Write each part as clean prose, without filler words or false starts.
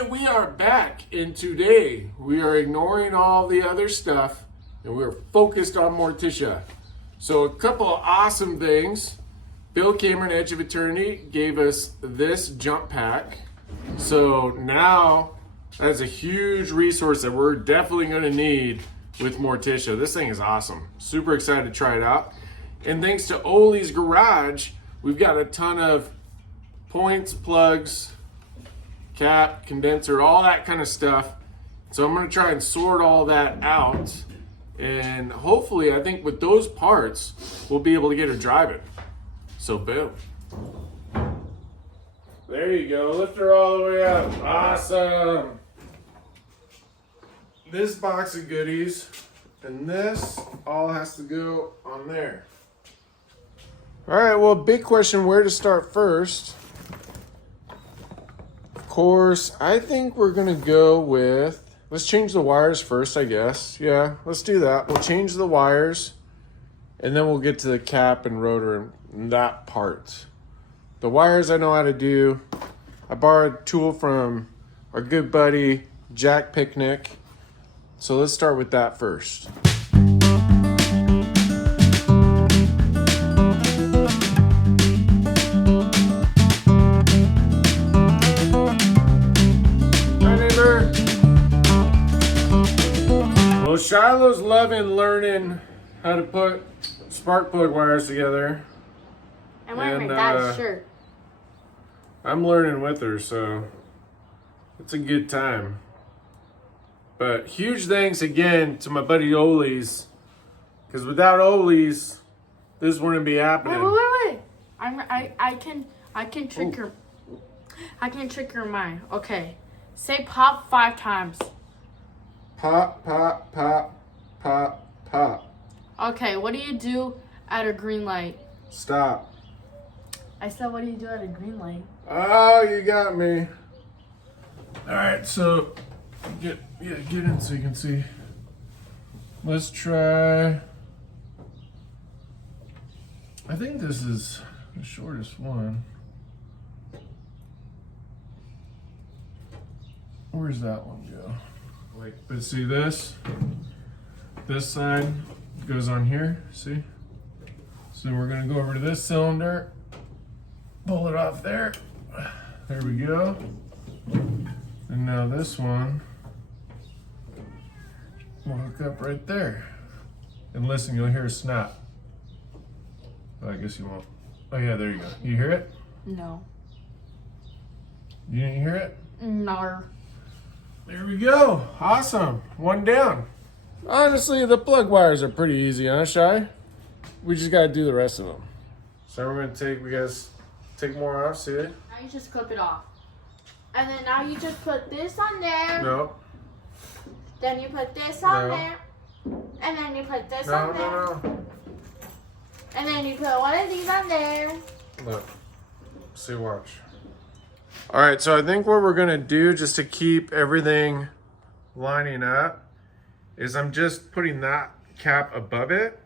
right, we are back, and today we are ignoring all the other stuff and we're focused on Morticia. So a couple of awesome things. Bill Cameron, Edge of Eternity, gave us this jump pack. So now that's a huge resource that we're definitely going to need with Morticia. This thing is awesome. Super excited to try it out. And thanks to Oli's Garage, we've got a ton of points, plugs, cap, condenser, all that kind of stuff. So I'm going to try and sort all that out. And hopefully, I think with those parts, we'll be able to get her driving. So boom. There you go. Lift her all the way up. Awesome. This box of goodies and this all has to go on there. All right, well, big question, where to start first? Of course, I think we're gonna go with, let's change the wires first, I guess. Yeah, let's do that. We'll change the wires and then we'll get to the cap and rotor and that part. The wires I know how to do. I borrowed a tool from our good buddy, Jack Pieknik. So let's start with that first. Well, Shiloh's loving learning how to put spark plug wires together. I'm wearing my dad's shirt. I'm learning with her, so it's a good time. But huge thanks again to my buddy Oli's, because without Oli's, this wouldn't be happening. Wait. I can trick her. I can trick her mind. Okay, say pop 5 times. Pop, pop, pop, pop, pop. Okay, what do you do at a green light? Stop. I said, what do you do at a green light? Oh, you got me. All right, so get in so you can see. Let's try. I think this is the shortest one. Where's that one go? Like, but see this side goes on here, see? So we're gonna go over to this cylinder, pull it off there. There we go. And now this one will hook up right there. And listen, you'll hear a snap. Oh, I guess you won't. Oh yeah, there you go. You hear it? No. You didn't hear it? No. There we go. Awesome. One down. Honestly, the plug wires are pretty easy, huh, Shy? We just gotta do the rest of them. So we're gonna we guys take more off, see it? Now you just clip it off. And then now you just put this on there. No. Then you put this on there. And then you put this on there. No. And then you put one of these on there. Look. See, watch. All right, so I think what we're gonna do just to keep everything lining up is I'm just putting that cap above it,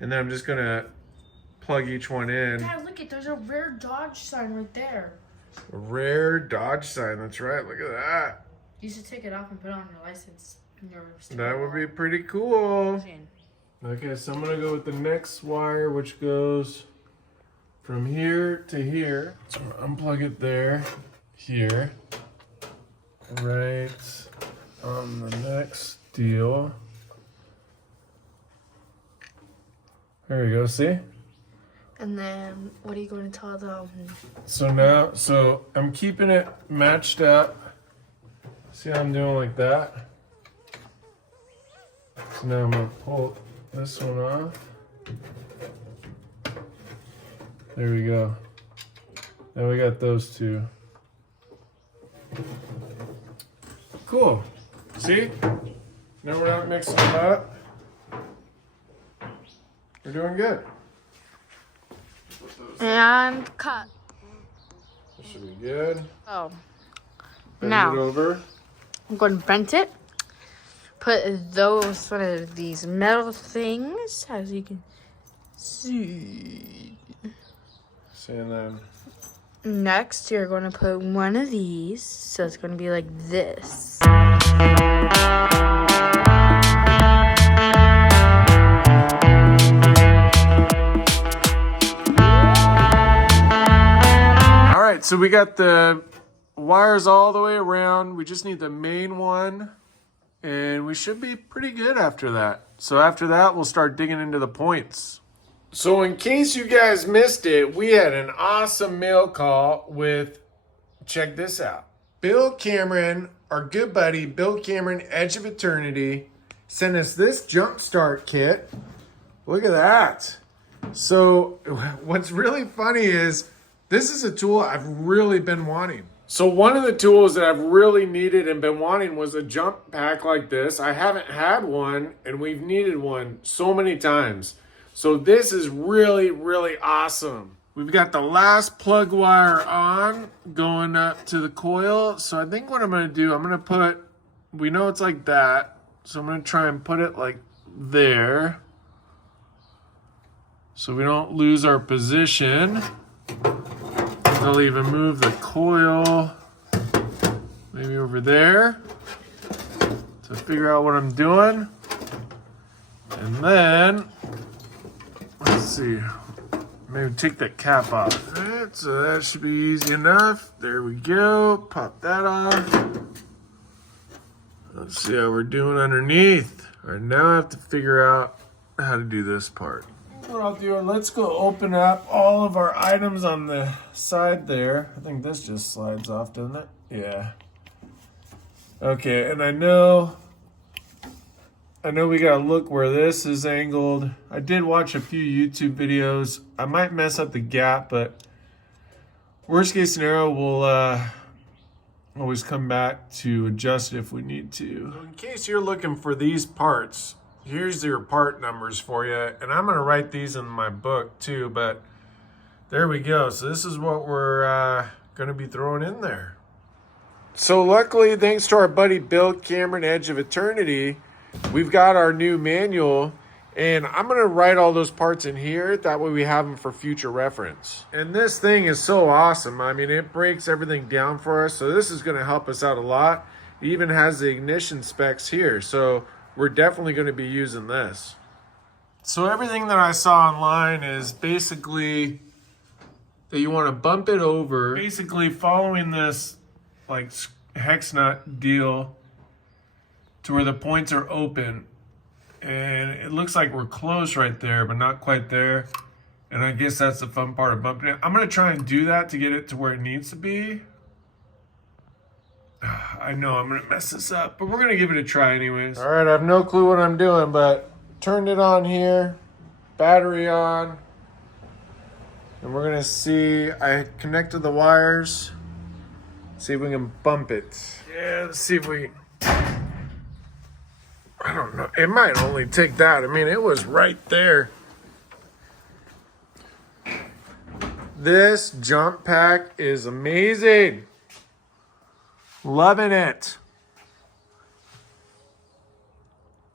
and then I'm just gonna plug each one in. Dad, look it, there's a rare Dodge sign right there. A rare Dodge sign, that's right, look at that. You should take it off and put it on your license. That would be pretty cool. Okay, so I'm gonna go with the next wire, which goes from here to here. So I'm gonna unplug it there, here, right on the next deal. There you go, see? And then, what are you going to tell them? So I'm keeping it matched up. See how I'm doing like that? So now I'm gonna pull this one off. There we go. Now we got those two. Cool. See? Now we're not mixing them up. We're doing good. And cut. That should be good. Oh. Bend Now, it over. I'm going to bend it. Put those, one of these metal things, as you can see. See, and then Next, you're going to put one of these. So it's going to be like this. All right, so we got the wires all the way around. We just need the main one, and we should be pretty good after that. So after that, we'll start digging into the points. So in case you guys missed it, we had an awesome mail call with, check this out. Bill Cameron, our good buddy, Bill Cameron, Edge of Eternity, sent us this Jumpstart kit. Look at that. So what's really funny is this is a tool I've really been wanting. So one of the tools that I've really needed and been wanting was a jump pack like this. I haven't had one, and we've needed one so many times. So this is really, really awesome. We've got the last plug wire on going up to the coil. So I think what I'm going to do, I'm going to put, we know it's like that. So I'm going to try and put it like there, so we don't lose our position. I'll even move the coil maybe over there to figure out what I'm doing. And then, let's see, maybe take that cap off. All right, so that should be easy enough. There we go. Pop that off. Let's see how we're doing underneath. All right, now I have to figure out how to do this part. What I'll do, let's go open up all of our items on the side there. I think this just slides off, doesn't it? Yeah. Okay, and I know we gotta look where this is angled. I did watch a few YouTube videos. I might mess up the gap, but worst case scenario, we'll always come back to adjust it if we need to. So in case you're looking for these parts, here's your part numbers for you. And I'm gonna write these in my book too, but there we go. So this is what we're gonna be throwing in there. So luckily, thanks to our buddy Bill Cameron, Edge of Eternity, we've got our new manual, and I'm gonna write all those parts in here. That way we have them for future reference. And this thing is so awesome. I mean, it breaks everything down for us. So this is gonna help us out a lot. It even has the ignition specs here. So we're definitely going to be using this. So everything that I saw online is basically that you want to bump it over, basically following this like hex nut deal to where the points are open. And it looks like we're close right there, but not quite there. And I guess that's the fun part of bumping it. I'm going to try and do that to get it to where it needs to be. I know I'm going to mess this up, but we're going to give it a try anyways. All right, I have no clue what I'm doing, but turned it on here, battery on, and we're going to see, I connected the wires, see if we can bump it. Yeah, let's see if we, I don't know, it might only take that. I mean, it was right there. This jump pack is amazing. Loving it.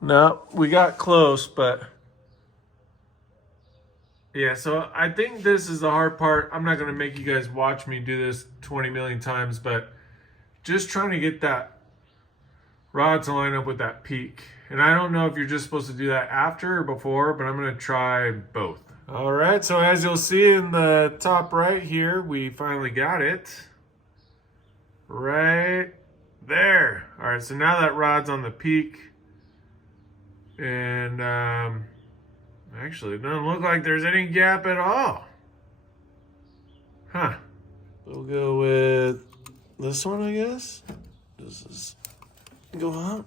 No, we got close, but yeah, so I think this is the hard part. I'm not going to make you guys watch me do this 20 million times, but just trying to get that rod to line up with that peak. And I don't know if you're just supposed to do that after or before, but I'm going to try both. All right, so as you'll see in the top right here, we finally got it. Right there. All right, so now that rod's on the peak, and actually it doesn't look like there's any gap at all. Huh. We'll go with this one, I guess. Does this go up?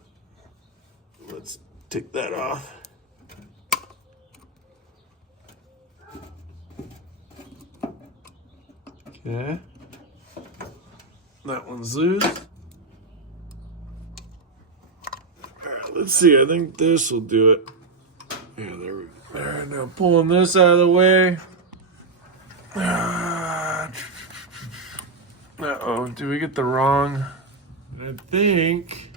Let's take that off. Okay. That one's loose. All right, let's see. I think this will do it. Yeah, there we go. All right, now pulling this out of the way. Uh-oh, did we get the wrong? I think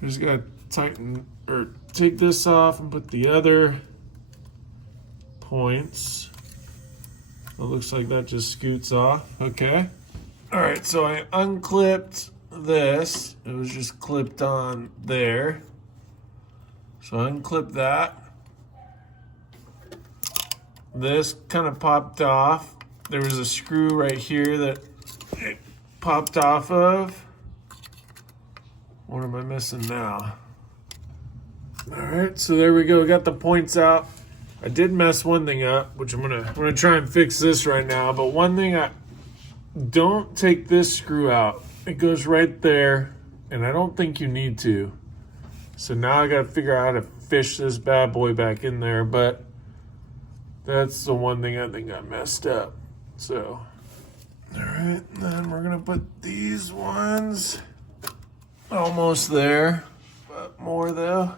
we just gotta tighten or take this off and put the other points. It looks like that just scoots off. Okay. All right, so I unclipped this. It was just clipped on there. So unclip that. This kind of popped off. There was a screw right here that it popped off of. What am I missing now? All right, so there we go. We got the points out. I did mess one thing up, which I'm gonna try and fix this right now. But one thing, don't take this screw out. It goes right there, and I don't think you need to. So now I gotta figure out how to fish this bad boy back in there, but that's the one thing I think I messed up. So, all right, then we're gonna put these ones almost there, but more though.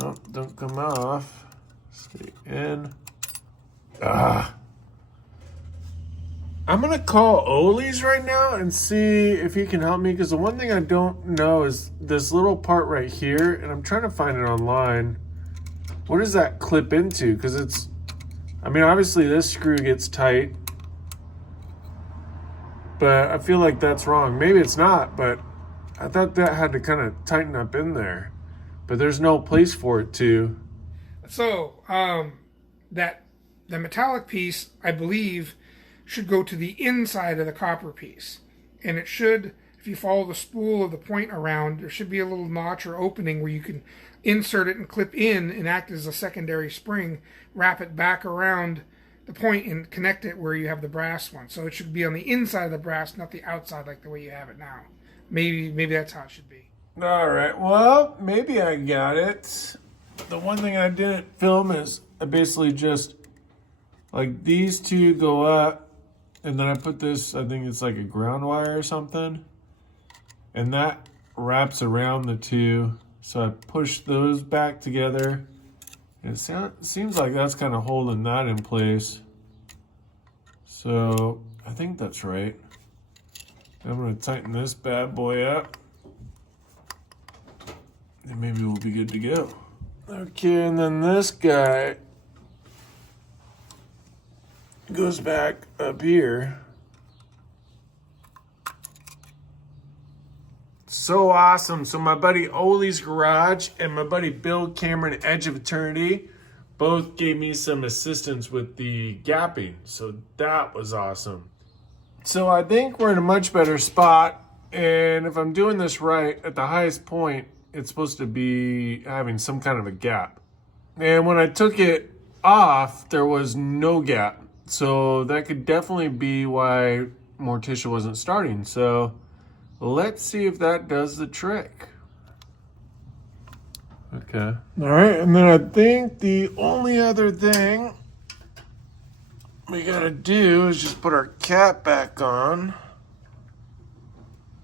Oh, don't come off. Stay in. I'm gonna call Ollie's right now and see if he can help me, because the one thing I don't know is this little part right here, and I'm trying to find it online. What does that clip into? Because it's, I mean, obviously this screw gets tight, but I feel like that's wrong. Maybe it's not, but I thought that had to kind of tighten up in there, but there's no place for it to. So, the metallic piece, I believe, should go to the inside of the copper piece. And it should, if you follow the spool of the point around, there should be a little notch or opening where you can insert it and clip in and act as a secondary spring, wrap it back around the point and connect it where you have the brass one. So it should be on the inside of the brass, not the outside like the way you have it now. Maybe that's how it should be. All right, well, maybe I got it. The one thing I didn't film is I basically just, like, these two go up, and then I put this, I think it's like a ground wire or something, and that wraps around the two. So I push those back together, and it seems like that's kind of holding that in place. So I think that's right. I'm gonna tighten this bad boy up, and maybe we'll be good to go. Okay, and then this guy goes back up here. So awesome. So my buddy Ollie's Garage and my buddy Bill Cameron Edge of Eternity both gave me some assistance with the gapping. So that was awesome. So I think we're in a much better spot. And if I'm doing this right, at the highest point, it's supposed to be having some kind of a gap. And when I took it off, there was no gap. So that could definitely be why Morticia wasn't starting. So let's see if that does the trick. Okay. All right, and then I think the only other thing we gotta do is just put our cap back on,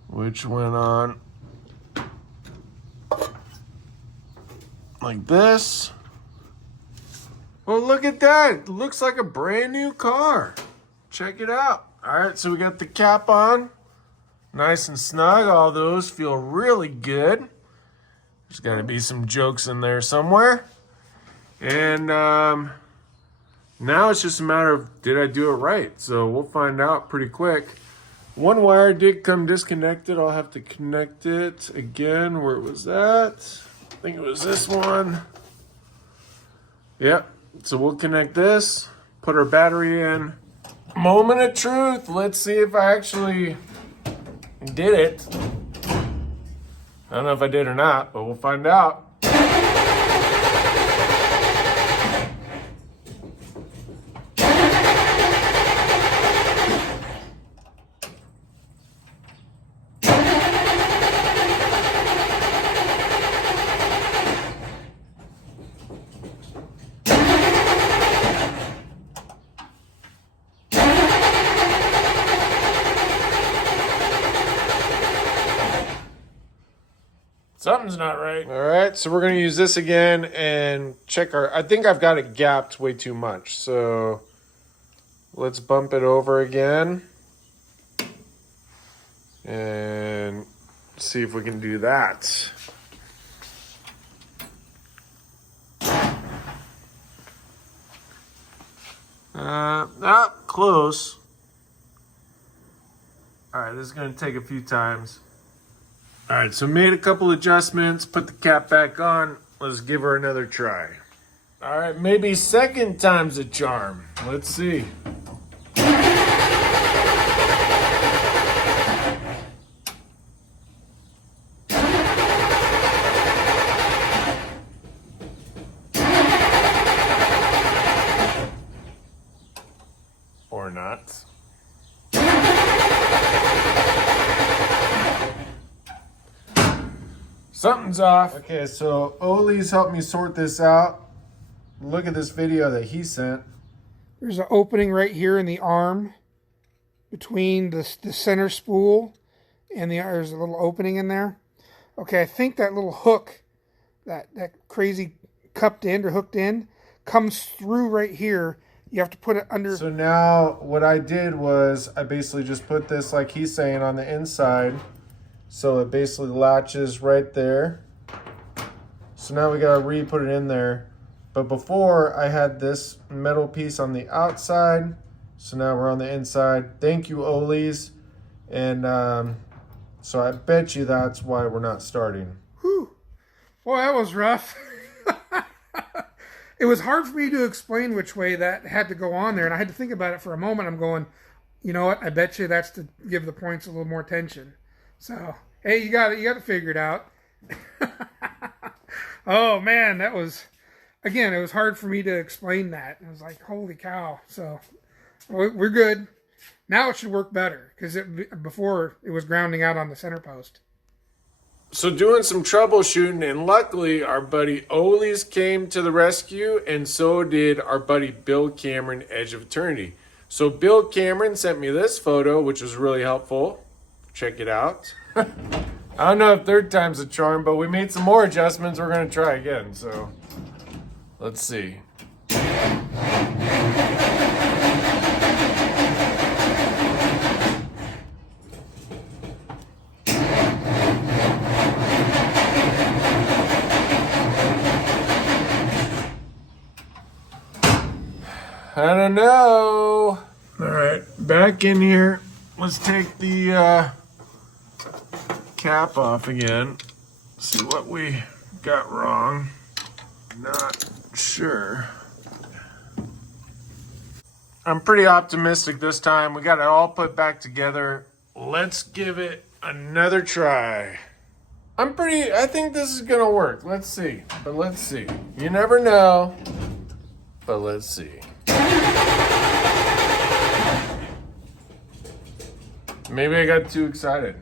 which went on like this. Well, look at that. It looks like a brand new car. Check it out. All right, so we got the cap on. Nice and snug. All those feel really good. There's got to be some jokes in there somewhere. And now it's just a matter of, did I do it right? So we'll find out pretty quick. One wire did come disconnected. I'll have to connect it again. Where was that? I think it was this one. Yep. So we'll connect this, put our battery in. Moment of truth. Let's see if I actually did it. I don't know if I did or not, but we'll find out. Something's not right. All right, so we're going to use this again and check our... I think I've got it gapped way too much. So let's bump it over again and see if we can do that. Not close. All right, this is gonna take a few times. All right, so made a couple adjustments, put the cap back on. Let's give her another try. All right, maybe second time's a charm. Let's see. Or not. Something's off. Okay, so Oli's helped me sort this out. Look at this video that he sent. There's an opening right here in the arm between the center spool and there's a little opening in there. Okay, I think that little hook, that crazy cupped end or hooked end, comes through right here. You have to put it under. So now what I did was I basically just put this, like he's saying, on the inside. So it basically latches right there. So now we gotta re-put it in there. But before I had this metal piece on the outside. So now we're on the inside. Thank you, Oli's. And so I bet you that's why we're not starting. Whew. Boy, that was rough. It was hard for me to explain which way that had to go on there. And I had to think about it for a moment. I'm going, you know what? I bet you that's to give the points a little more tension. So, hey, you got to figure it out. Oh man, that was, again, it was hard for me to explain that. I was like, holy cow. So, we're good. Now it should work better because before it was grounding out on the center post. So doing some troubleshooting, and luckily our buddy Oli's came to the rescue, and so did our buddy Bill Cameron, Edge of Eternity. So Bill Cameron sent me this photo, which was really helpful. Check it out. I don't know if third time's a charm, but we made some more adjustments. We're going to try again, so let's see. I don't know. All right, back in here. Let's take the cap off again. See what we got wrong. Not sure. I'm pretty optimistic this time. We got it all put back together. Let's give it another try. I think this is gonna work. Let's see. But let's see. You never know. But let's see. Maybe I got too excited.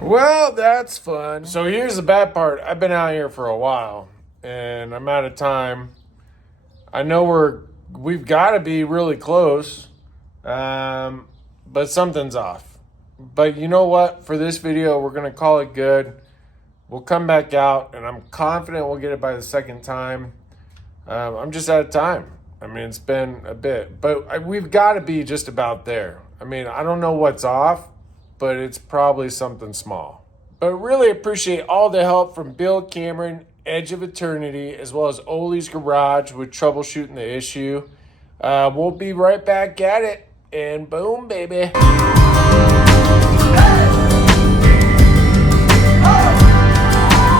Well, that's fun. So here's the bad part. I've been out here for a while and I'm out of time. I know we've got to be really close, but something's off. But you know what? For this video, we're going to call it good. We'll come back out, and I'm confident we'll get it by the second time. I'm just out of time. I mean, it's been a bit. But we've got to be just about there. I mean, I don't know what's off, but it's probably something small. But really appreciate all the help from Bill Cameron, Edge of Eternity, as well as Oli's Garage with troubleshooting the issue. We'll be right back at it, and boom, baby.